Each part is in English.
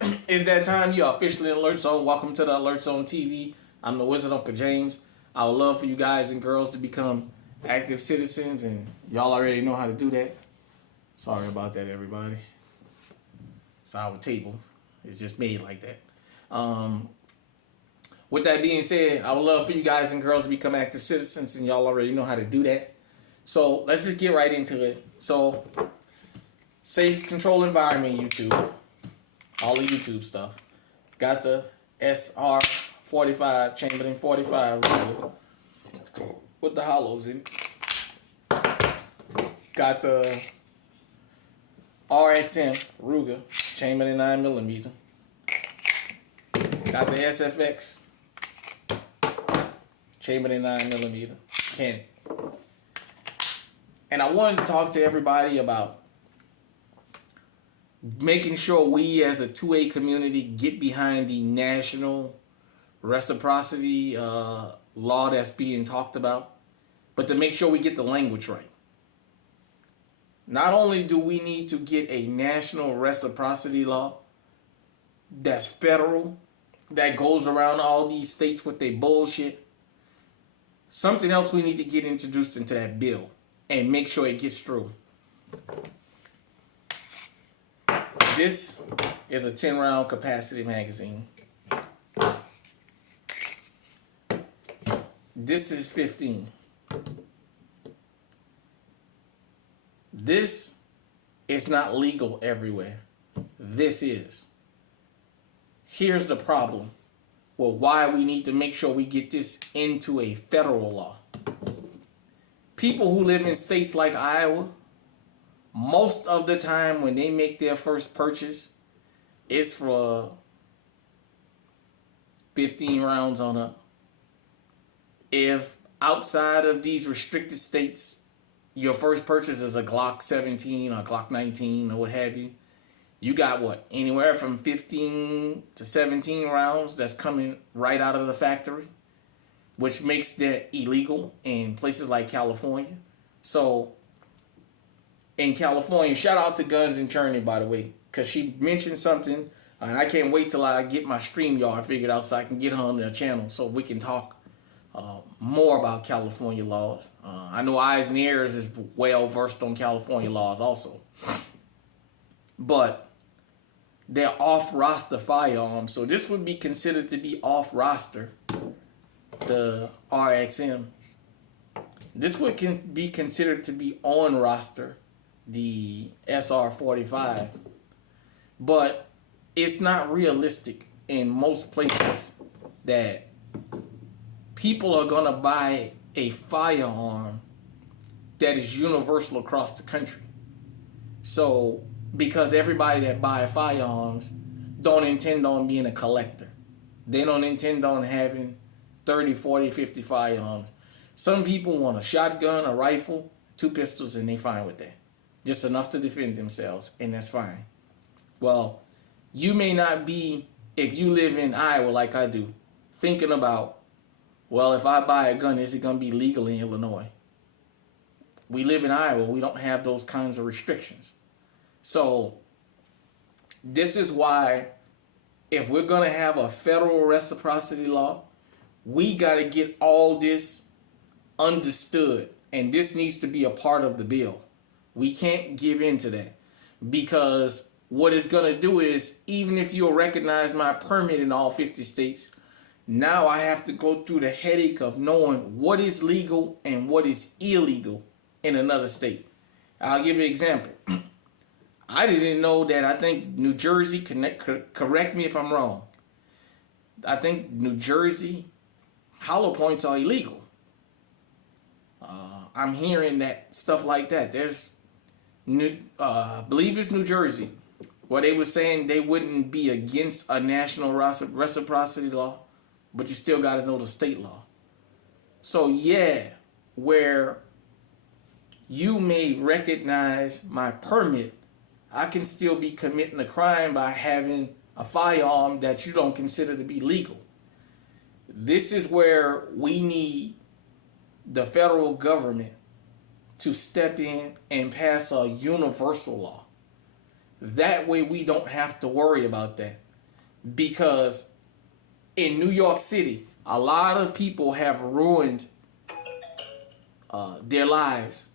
It's that time. You are officially in Alert Zone. Welcome to the Alert Zone TV. I'm the Wizard Uncle James. I would love for you guys and girls to become active citizens, and y'all already know how to do that. Sorry about that, everybody. It's our table. It's just made like that. With that being said, I would love for you guys and girls to become active citizens, and y'all already know how to do that. So let's just get right into it. So, safe control environment, YouTube. All the YouTube stuff. Got the SR45, Chamberlain 45 with the hollows in it. Got the RXM Ruger, Chamberlain 9mm. Got the SFX, Chamberlain 9mm, Canon. And I wanted to talk to everybody about making sure we as a 2A community get behind the national reciprocity law that's being talked about, but to make sure we get the language right. Not only do we need to get a national reciprocity law that's federal, that goes around all these states with their bullshit, something else we need to get introduced into that bill and make sure it gets through. This is a 10-round capacity magazine. This is 15. This is not legal everywhere. This is. Here's the problem. Well, why we need to make sure we get this into a federal law. People who live in states like Iowa, most of the time when they make their first purchase, it's for 15 rounds on up. If outside of these restricted states, your first purchase is a Glock 17 or Glock 19 or what have you, you got what? Anywhere from 15 to 17 rounds that's coming right out of the factory, which makes that illegal in places like California. So in California, shout out to Guns and Churning, by the way, because she mentioned something, and I can't wait till I get my StreamYard figured out so I can get her on the channel so we can talk more about California laws. I know Eyes and Ears is well versed on California laws also. But they're off-roster firearms, so this would be considered to be off-roster, the RXM. This would be considered to be on-roster, the SR45. But it's not realistic in most places that people are going to buy a firearm that is universal across the country. So, because everybody that buy firearms don't intend on being a collector. They don't intend on having 30, 40, 50 firearms. Some people want a shotgun, a rifle, 2 pistols, and they fine with that. Just enough to defend themselves, and that's fine. Well, you may not be, if you live in Iowa like I do, thinking about, well, if I buy a gun, is it going to be legal in Illinois? We live in Iowa. We don't have those kinds of restrictions. So this is why if we're going to have a federal reciprocity law, we got to get all this understood. And this needs to be a part of the bill. We can't give in to that. Because what it's going to do is, even if you'll recognize my permit in all 50 states, now I have to go through the headache of knowing what is legal and what is illegal in another state. I'll give you an example. I didn't know that. I think New Jersey, correct me if I'm wrong, I think New Jersey hollow points are illegal. I'm hearing that stuff like that. There's, I believe it's New Jersey, where they were saying they wouldn't be against a national reciprocity law, but you still got to know the state law. So yeah, where you may recognize my permit, I can still be committing a crime by having a firearm that you don't consider to be legal. This is where we need the federal government to step in and pass a universal law. That way we don't have to worry about that. because in New York City, a lot of people have ruined their lives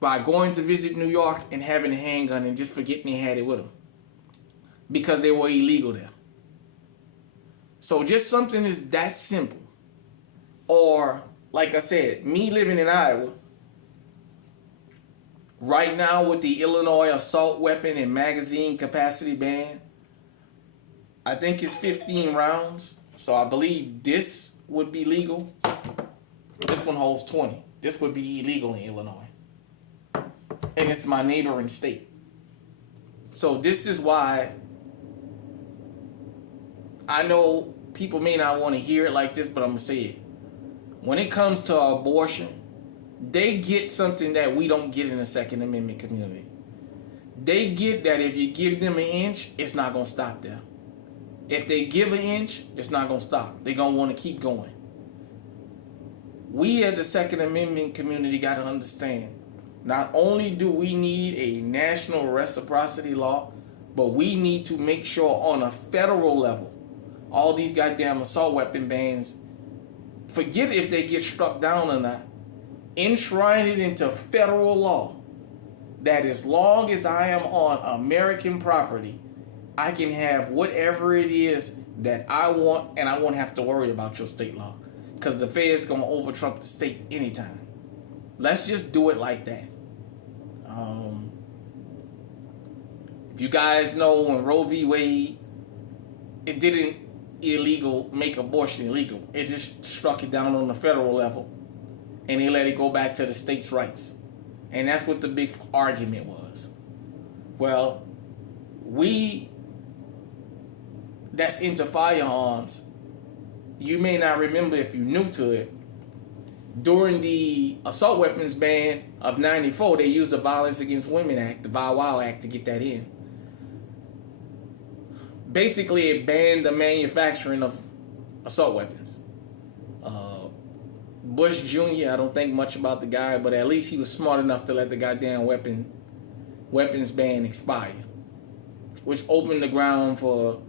by going to visit New York and having a handgun and just forgetting they had it with them because they were illegal there. So just something is that simple. Or, like I said, me living in Iowa, right now with the Illinois assault weapon and magazine capacity ban, I think it's 15 rounds. So I believe this would be legal. This one holds 20. This would be illegal in Illinois. And it's my neighboring state. So this is why I know people may not want to hear it like this, but I'm going to say it. When it comes to abortion, they get something that we don't get in the Second Amendment community. They get that if you give them an inch, it's not going to stop there. If they give an inch, it's not going to stop. They're going to want to keep going. We as the Second Amendment community got to understand, not only do we need a national reciprocity law, but we need to make sure on a federal level, all these goddamn assault weapon bans, forget if they get struck down or not, enshrine it into federal law that as long as I am on American property, I can have whatever it is that I want, and I won't have to worry about your state law because the Fed's going to over-trump the state anytime. Let's just do it like that. If you guys know, when Roe v. Wade, it didn't make abortion illegal. It just struck it down on the federal level, and they let it go back to the states' rights. And that's what the big argument was. Well, that's into firearms, you may not remember if you're new to it. During the assault weapons ban of 94, they used the Violence Against Women Act, the VAWA Act, to get that in. Basically, it banned the manufacturing of assault weapons. Bush Jr., I don't think much about the guy, but at least he was smart enough to let the goddamn weapons ban expire, which opened the ground for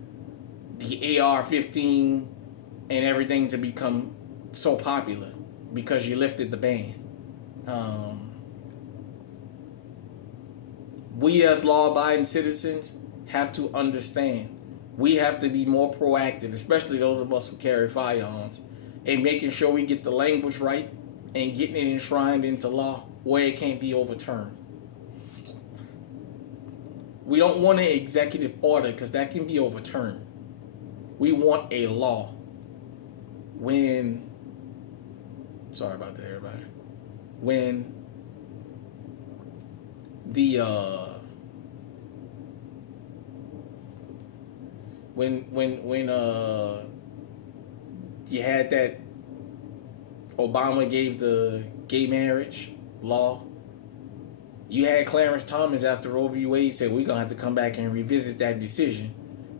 the AR-15 and everything to become so popular because you lifted the ban. We as law-abiding citizens have to understand. We have to be more proactive, especially those of us who carry firearms, in making sure we get the language right and getting it enshrined into law where it can't be overturned. We don't want an executive order because that can be overturned. We want a law. Sorry about that, everybody. When you had that Obama gave the gay marriage law, you had Clarence Thomas after Roe v. Wade said we're gonna have to come back and revisit that decision,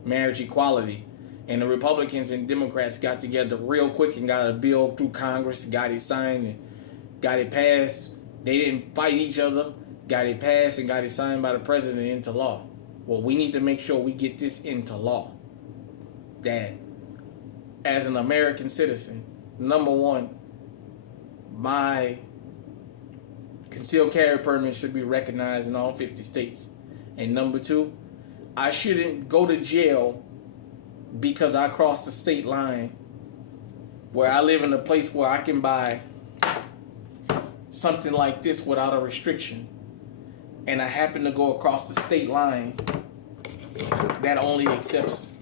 marriage equality. And the Republicans and Democrats got together real quick and got a bill through Congress, got it signed and got it passed. They didn't fight each other, got it passed and got it signed by the president into law. Well, we need to make sure we get this into law. That as an American citizen, number one, my concealed carry permit should be recognized in all 50 states. And number two, I shouldn't go to jail because I crossed the state line where I live in a place where I can buy something like this without a restriction, and I happen to go across the state line that only accepts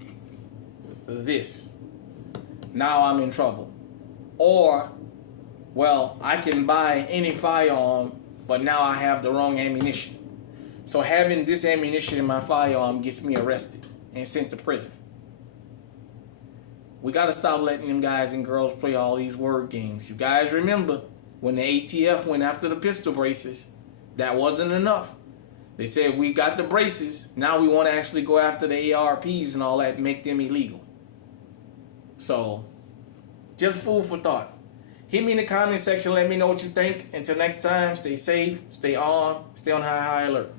this. Now I'm in trouble. Or, well, I can buy any firearm, but now I have the wrong ammunition. So having this ammunition in my firearm gets me arrested and sent to prison. We got to stop letting them guys and girls play all these word games. You guys remember when the ATF went after the pistol braces, that wasn't enough. They said, we got the braces, now we want to actually go after the ARPs and all that and make them illegal. So, just food for thought. Hit me in the comment section, let me know what you think. Until next time, stay safe, stay on high alert.